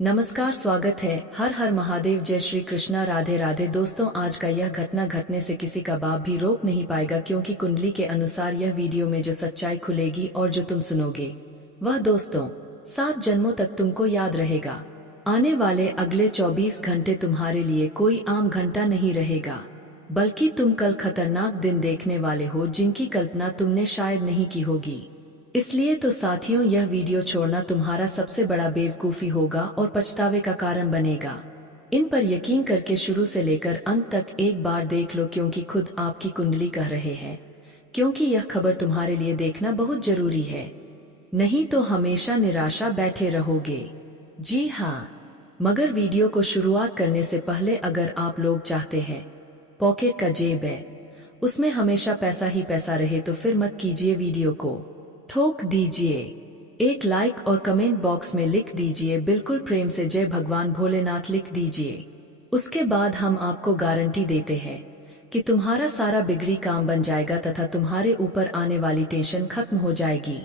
नमस्कार, स्वागत है। हर हर महादेव, जय श्री कृष्णा, राधे राधे। दोस्तों, आज का यह घटना घटने से किसी का बाप भी रोक नहीं पाएगा, क्योंकि कुंडली के अनुसार यह वीडियो में जो सच्चाई खुलेगी और जो तुम सुनोगे वह दोस्तों 7 जन्मों तक तुमको याद रहेगा। आने वाले अगले 24 घंटे तुम्हारे लिए कोई आम घंटा नहीं रहेगा, बल्कि तुम कल खतरनाक दिन देखने वाले हो जिनकी कल्पना तुमने शायद नहीं की होगी। इसलिए तो साथियों, यह वीडियो छोड़ना तुम्हारा सबसे बड़ा बेवकूफी होगा और पछतावे का कारण बनेगा। इन पर यकीन करके शुरू से लेकर अंत तक एक बार देख लो, क्योंकि खुद आपकी कुंडली कह रहे हैं, क्योंकि यह खबर तुम्हारे लिए देखना बहुत जरूरी है। नहीं तो हमेशा निराशा बैठे रहोगे। जी हाँ, मगर वीडियो को शुरुआत करने से पहले अगर आप लोग चाहते हैं पॉकेट का जेब है उसमें हमेशा पैसा ही पैसा रहे, तो फिर मत कीजिए, वीडियो को ठोक दीजिए। एक लाइक और कमेंट बॉक्स में लिख दीजिए बिल्कुल प्रेम से जय भगवान भोलेनाथ लिख दीजिए। उसके बाद हम आपको गारंटी देते हैं कि तुम्हारा सारा बिगड़ी काम बन जाएगा तथा तुम्हारे ऊपर आने वाली टेंशन खत्म हो जाएगी।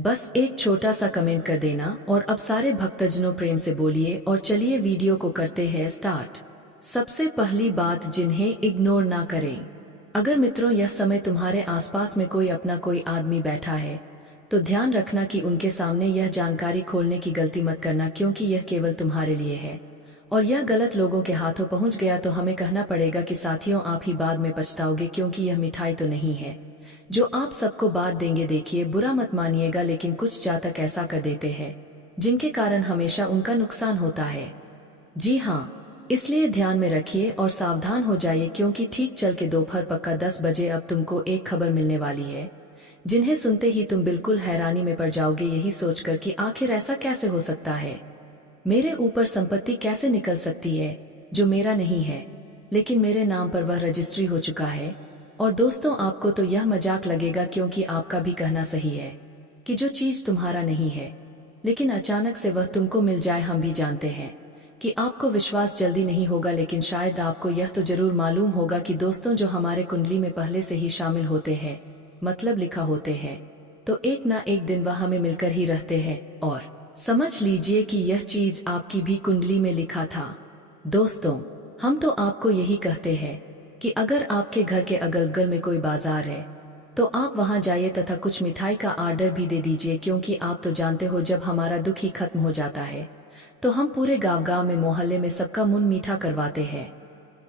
बस एक छोटा सा कमेंट कर देना। और अब सारे भक्तजनों प्रेम से बोलिए और चलिए वीडियो को करते हैं स्टार्ट। सबसे पहली बात, जिन्हें इग्नोर ना करें। अगर मित्रों यह समय तुम्हारे आसपास में कोई अपना कोई आदमी बैठा है तो ध्यान रखना कि उनके सामने यह जानकारी खोलने की गलती मत करना, क्योंकि यह केवल तुम्हारे लिए है। और यह गलत लोगों के हाथों पहुंच गया तो हमें कहना पड़ेगा कि साथियों, आप ही बाद में पछताओगे, क्योंकि यह मिठाई तो नहीं है जो आप सबको बांट देंगे। देखिए, बुरा मत मानिएगा, लेकिन कुछ जातक ऐसा कर देते हैं जिनके कारण हमेशा उनका नुकसान होता है। जी हाँ, इसलिए ध्यान में रखिए और सावधान हो जाइए, क्योंकि ठीक चल के दोपहर पक्का 10 बजे अब तुमको एक खबर मिलने वाली है जिन्हें सुनते ही तुम बिल्कुल हैरानी में पड़ जाओगे, यही सोचकर कि आखिर ऐसा कैसे हो सकता है, मेरे ऊपर संपत्ति कैसे निकल सकती है जो मेरा नहीं है, लेकिन मेरे नाम पर वह रजिस्ट्री हो चुका है। और दोस्तों, आपको तो यह मजाक लगेगा, क्योंकि आपका भी कहना सही है कि जो चीज तुम्हारा नहीं है लेकिन अचानक से वह तुमको मिल जाए। हम भी जानते हैं कि आपको विश्वास जल्दी नहीं होगा, लेकिन शायद आपको यह तो जरूर मालूम होगा कि दोस्तों, जो हमारे कुंडली में पहले से ही शामिल होते हैं, मतलब लिखा होते हैं, तो एक ना एक दिन वह हमें मिलकर ही रहते हैं। और समझ लीजिए कि यह चीज आपकी भी कुंडली में लिखा था। दोस्तों, हम तो आपको यही कहते हैं कि अगर आपके घर के अगल बगल में कोई बाजार है तो आप वहां जाइए तथा कुछ मिठाई का ऑर्डर भी दे दीजिए, क्योंकि आप तो जानते हो, जब हमारा दुख ही खत्म हो जाता है तो हम पूरे गांव गांव में, मोहल्ले में सबका मुंह मीठा करवाते हैं।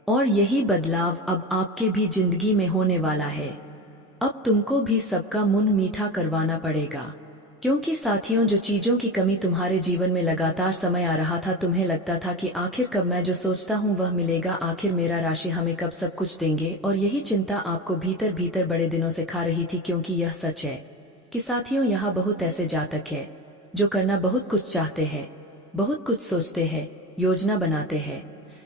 और यही बदलाव अब आपके भी जिंदगी में होने वाला है। अब तुमको भी सबका मुंह मीठा करवाना पड़ेगा, क्योंकि साथियों, जो चीजों की कमी तुम्हारे जीवन में लगातार समय आ रहा था, तुम्हें लगता था कि आखिर कब मैं जो सोचता हूँ वह मिलेगा, आखिर मेरा राशि हमें कब सब कुछ देंगे, और यही चिंता आपको भीतर भीतर बड़े दिनों से खा रही थी। क्योंकि यह सच है कि साथियों, यहाँ बहुत ऐसे जातक है जो करना बहुत कुछ चाहते हैं, बहुत कुछ सोचते हैं, योजना बनाते हैं,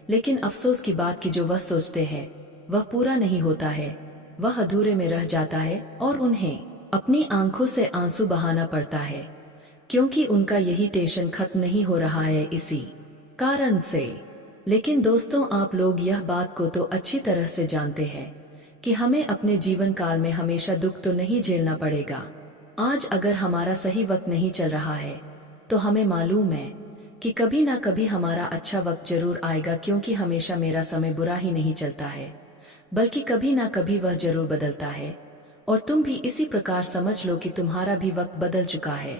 लेकिन अफसोस की बात कि जो वह सोचते हैं वह पूरा नहीं होता है, वह अधूरे में रह जाता है और उन्हें अपनी आंखों से आंसू बहाना पड़ता है, क्योंकि उनका यही टेंशन खत्म नहीं हो रहा है इसी कारण से। लेकिन दोस्तों, आप लोग यह बात को तो अच्छी तरह से जानते हैं कि हमें अपने जीवन काल में हमेशा दुख तो नहीं झेलना पड़ेगा। आज अगर हमारा सही वक्त नहीं चल रहा है तो हमें मालूम है कि कभी ना कभी हमारा अच्छा वक्त जरूर आएगा, क्योंकि हमेशा मेरा समय बुरा ही नहीं चलता है, बल्कि कभी ना कभी वह जरूर बदलता है। और तुम भी इसी प्रकार समझ लो कि तुम्हारा भी वक्त बदल चुका है।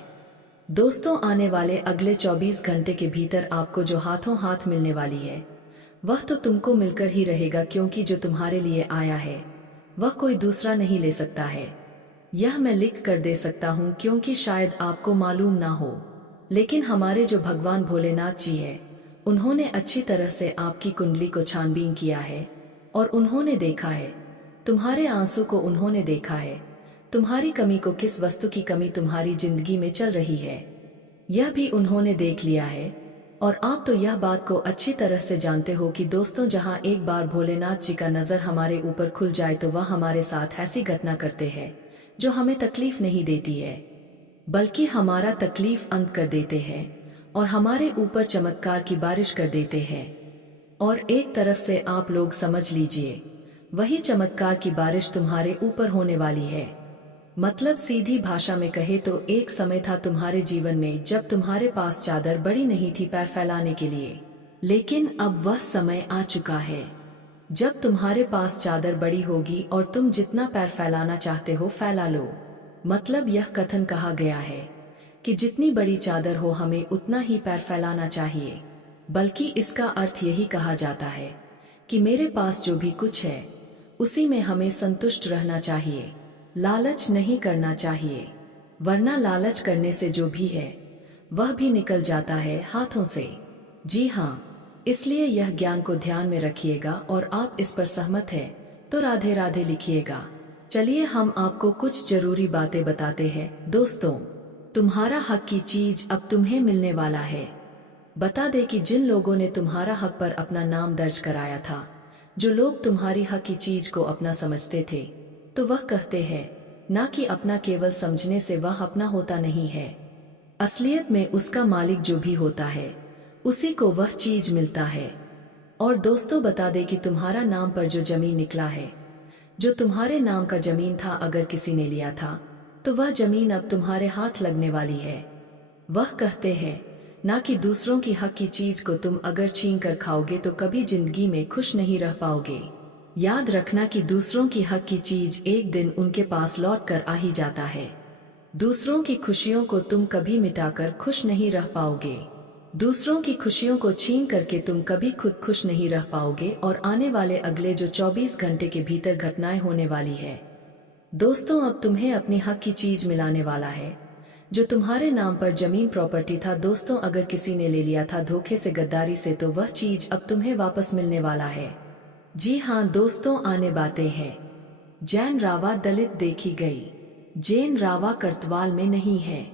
दोस्तों, आने वाले अगले 24 घंटे के भीतर आपको जो हाथों हाथ मिलने वाली है वह तो तुमको मिलकर ही रहेगा, क्योंकि जो तुम्हारे लिए आया है वह कोई दूसरा नहीं ले सकता है। यह मैं लिख कर दे सकता हूँ, क्योंकि शायद आपको मालूम ना हो, लेकिन हमारे जो भगवान भोलेनाथ जी है, उन्होंने अच्छी तरह से आपकी कुंडली को छानबीन किया है और उन्होंने देखा है तुम्हारे आंसू को, उन्होंने देखा है तुम्हारी कमी को, किस वस्तु की कमी तुम्हारी जिंदगी में चल रही है, यह भी उन्होंने देख लिया है। और आप तो यह बात को अच्छी तरह से जानते हो कि दोस्तों, जहां एक बार भोलेनाथ जी का नजर हमारे ऊपर खुल जाए तो वह हमारे साथ ऐसी घटना करते हैं जो हमें तकलीफ नहीं देती है, बल्कि हमारा तकलीफ अंत कर देते हैं और हमारे ऊपर चमत्कार की बारिश कर देते हैं। और एक तरफ से आप लोग समझ लीजिए, वही चमत्कार की बारिश तुम्हारे ऊपर होने वाली है। मतलब सीधी भाषा में कहे तो एक समय था तुम्हारे जीवन में जब तुम्हारे पास चादर बड़ी नहीं थी पैर फैलाने के लिए, लेकिन अब वह समय आ चुका है जब तुम्हारे पास चादर बड़ी होगी और तुम जितना पैर फैलाना चाहते हो फैला लो। मतलब यह कथन कहा गया है कि जितनी बड़ी चादर हो हमें उतना ही पैर फैलाना चाहिए, बल्कि इसका अर्थ यही कहा जाता है कि मेरे पास जो भी कुछ है उसी में हमें संतुष्ट रहना चाहिए, लालच नहीं करना चाहिए, वरना लालच करने से जो भी है वह भी निकल जाता है हाथों से। जी हाँ, इसलिए यह ज्ञान को ध्यान में रखिएगा और आप इस पर सहमत है तो राधे राधे लिखिएगा। चलिए हम आपको कुछ जरूरी बातें बताते हैं। दोस्तों, तुम्हारा हक की चीज अब तुम्हें मिलने वाला है। बता दे कि जिन लोगों ने तुम्हारा हक पर अपना नाम दर्ज कराया था, जो लोग तुम्हारी हक की चीज को अपना समझते थे, तो वह कहते हैं ना कि अपना केवल समझने से वह अपना होता नहीं है। असलियत में उसका मालिक जो भी होता है उसी को वह चीज मिलता है। और दोस्तों बता दे कि तुम्हारा नाम पर जो जमीन निकला है, जो तुम्हारे नाम का जमीन था, अगर किसी ने लिया था तो वह जमीन अब तुम्हारे हाथ लगने वाली है। वह कहते हैं ना कि दूसरों की हक की चीज को तुम अगर छीन कर खाओगे तो कभी जिंदगी में खुश नहीं रह पाओगे। याद रखना कि दूसरों की हक की चीज एक दिन उनके पास लौट कर आ ही जाता है। दूसरों की खुशियों को तुम कभी मिटाकर खुश नहीं रह पाओगे। दूसरों की खुशियों को छीन करके तुम कभी खुद खुश नहीं रह पाओगे। और आने वाले अगले जो 24 घंटे के भीतर घटनाएं होने वाली है दोस्तों, अब तुम्हें अपनी हक की चीज मिलाने वाला है। जो तुम्हारे नाम पर जमीन प्रॉपर्टी था दोस्तों, अगर किसी ने ले लिया था धोखे से, गद्दारी से, तो वह चीज अब तुम्हें वापस मिलने वाला है। जी हाँ दोस्तों, आने बातें हैं। जैन रावा दलित देखी गई, जैन रावा करतवाल में नहीं है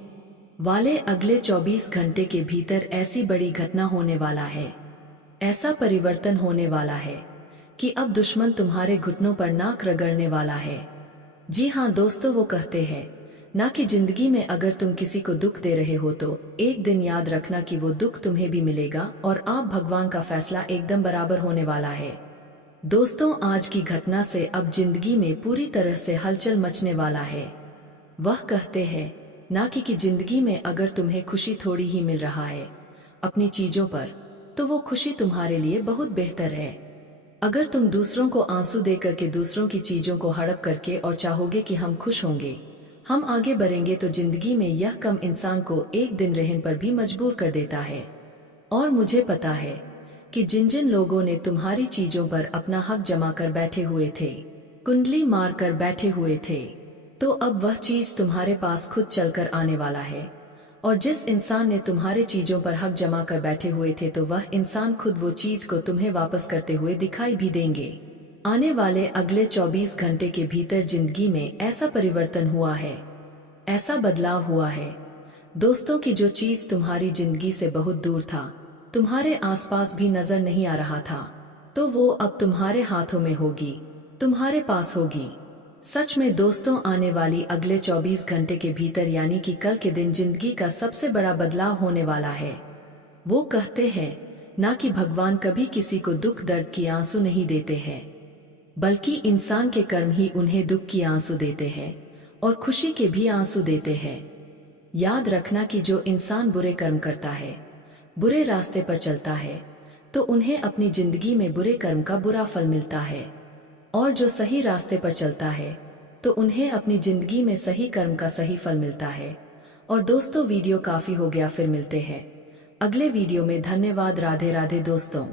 वाले अगले 24 घंटे के भीतर ऐसी बड़ी घटना होने वाला है, ऐसा परिवर्तन होने वाला है कि अब दुश्मन तुम्हारे घुटनों पर नाक रगड़ने वाला है। जी हाँ दोस्तों, वो कहते हैं ना कि जिंदगी में अगर तुम किसी को दुख दे रहे हो तो एक दिन याद रखना कि वो दुख तुम्हें भी मिलेगा और आप भगवान का फैसला एकदम बराबर होने वाला है। दोस्तों, आज की घटना से अब जिंदगी में पूरी तरह से हलचल मचने वाला है। वह कहते हैं ना कि जिंदगी में अगर तुम्हें खुशी थोड़ी ही मिल रहा है अपनी चीजों पर, तो वो खुशी तुम्हारे लिए बहुत बेहतर है। अगर तुम दूसरों को आंसू दे करके, दूसरों की चीजों को हड़प करके और चाहोगे कि हम खुश होंगे, हम आगे बढ़ेंगे, तो जिंदगी में यह कम इंसान को एक दिन रहने पर भी मजबूर कर देता है। और मुझे पता है कि जिन जिन लोगों ने तुम्हारी चीजों पर अपना हक जमा कर बैठे हुए थे, कुंडली मार कर बैठे हुए थे, तो अब वह चीज तुम्हारे पास खुद चलकर आने वाला है। और जिस इंसान ने तुम्हारे चीजों पर हक जमा कर बैठे हुए थे, तो वह इंसान खुद वो चीज को तुम्हें वापस करते हुए दिखाई भी देंगे। आने वाले अगले 24 घंटे के भीतर जिंदगी में ऐसा परिवर्तन हुआ है, ऐसा बदलाव हुआ है दोस्तों कि जो चीज तुम्हारी जिंदगी से बहुत दूर था, तुम्हारे आसपास भी नजर नहीं आ रहा था, तो वो अब तुम्हारे हाथों में होगी, तुम्हारे पास होगी। सच में दोस्तों, आने वाली अगले 24 घंटे के भीतर यानी कि कल के दिन जिंदगी का सबसे बड़ा बदलाव होने वाला है। वो कहते हैं ना कि भगवान कभी किसी को दुख दर्द की आंसू नहीं देते हैं, बल्कि इंसान के कर्म ही उन्हें दुख की आंसू देते हैं और खुशी के भी आंसू देते हैं। याद रखना कि जो इंसान बुरे कर्म करता है, बुरे रास्ते पर चलता है, तो उन्हें अपनी जिंदगी में बुरे कर्म का बुरा फल मिलता है, और जो सही रास्ते पर चलता है तो उन्हें अपनी जिंदगी में सही कर्म का सही फल मिलता है। और दोस्तों, वीडियो काफी हो गया, फिर मिलते हैं अगले वीडियो में। धन्यवाद। राधे राधे दोस्तों।